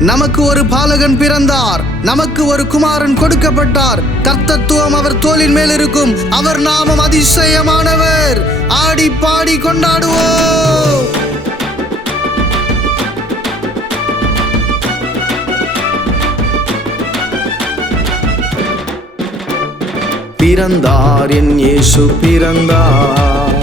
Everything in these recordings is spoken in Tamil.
நமக்கு ஒரு பாலகன் பிறந்தார், நமக்கு ஒரு குமாரன் கொடுக்கப்பட்டார். கர்த்தத்துவம் அவர் தோளின் மேல் இருக்கும். அவர் நாமம் அதிசயமானவர். ஆடி பாடி கொண்டாடுவோம். பிறந்தார் என் இயேசு பிறந்தார்,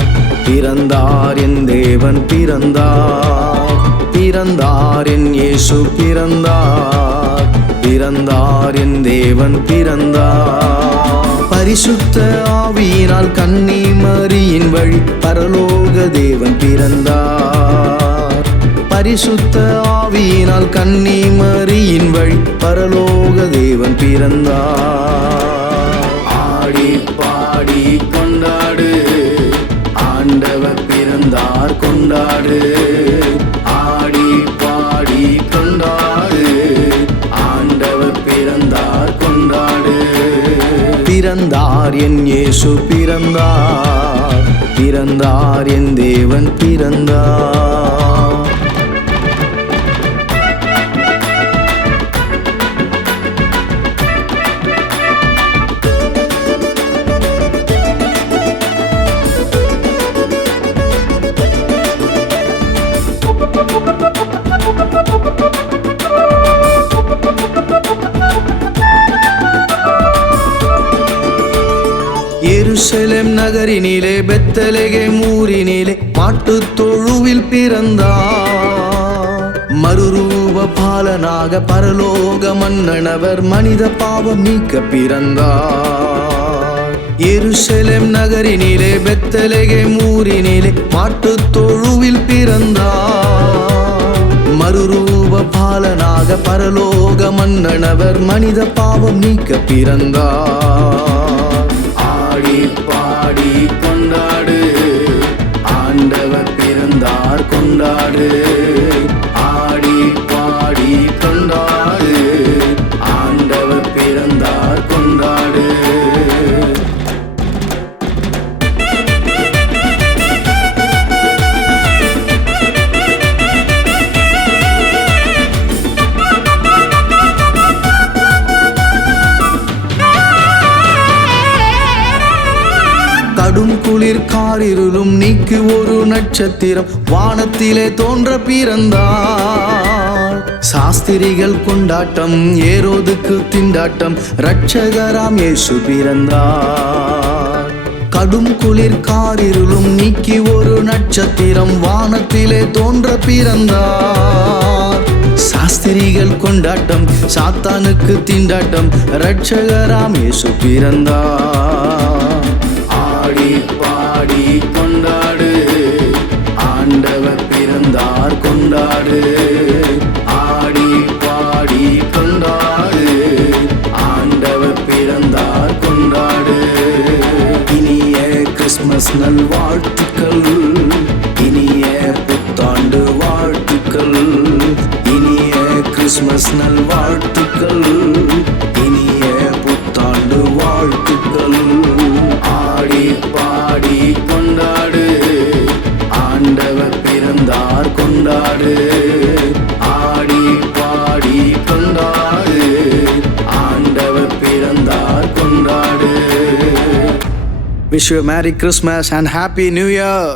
பிறந்தார் என் தேவன் பிறந்தார். பிறந்தார் என் இயேசு பிறந்தார், பிறந்தார் என் தேவன் பிறந்தார். பரிசுத்த ஆவியினால் கன்னி மரியின் வழி பரலோக தேவன் பிறந்தார். பரிசுத்த ஆவியினால் கன்னி மரியின் வழி பரலோக தேவன் பிறந்தார். ஆடி பாடி கொண்டாடு, ஆண்டவர் பிறந்தார் கொண்டாடு. ஆடி பாடி கொண்டாடு, ஆண்டவர் பிறந்தார் கொண்டாடு. பிறந்தார் என் இயேசு பிறந்தார், பிறந்தார் என் தேவன் பிறந்தார். எருசலேம் நகரினிலே பெத்லகேம் ஊரினிலே மாட்டுத் தொழுவில் பிறந்தார். மறுரூப பாலனாக பரலோக மன்னனவர் மனித பாவம் நீக்க பிறந்தார். எருசலேம் நகரினிலே பெத்லகேம் ஊரினிலே மாட்டுத் தொழுவில் பிறந்தார். மறுரூப பாலனாக பரலோக மன்னனவர் மனித பாவம் நீக்க பிறந்தார். ஆடி பாடி கொண்டாடு, ஆண்டவர் பிறந்தார் கொண்டாடு. ஆடி பாடி கொண்டாடு, ஆண்டவர் பிறந்தார் கொண்டாடு. கடும் குளிர் காரிருளும் நீக்கி ஒரு நட்சத்திரம் வானத்திலே தோன்ற பிறந்தார். சாஸ்திரிகள் கொண்டாட்டம், ஏரோதுக்கு திண்டாட்டம், இரட்சகராம் இயேசு பிறந்தார். கடும் குளிர் காரிருளும் நீக்கி ஒரு நட்சத்திரம் வானத்திலே தோன்ற பிறந்தார். சாஸ்திரிகள் கொண்டாட்டம், சாத்தானுக்கு திண்டாட்டம், இரட்சகராம் இயேசு பிறந்தார். ஆடி பாடி கொண்டாடு, ஆண்டவர் பிறந்தார் கொண்டாடு. ஆடி பாடி கொண்டாடு, ஆண்டவர் பிறந்தார் கொண்டாடு. இனிய கிறிஸ்மஸ் நல் வாழ்த்துக்கள், இனிய புத்தாண்டு வாழ்த்துக்கள். இனிய கிறிஸ்மஸ் நல் வாழ்த்துக்கள், இனிய புத்தாண்டு வாழ்த்துக்கள். ஆடி பாடி கொண்டாடு, ஆண்டவர் பிறந்தார் கொண்டாடு. ஆடி பாடி கொண்டாடு, ஆண்டவர் பிறந்தார் கொண்டாடு. Wish you a Merry Christmas and Happy New Year.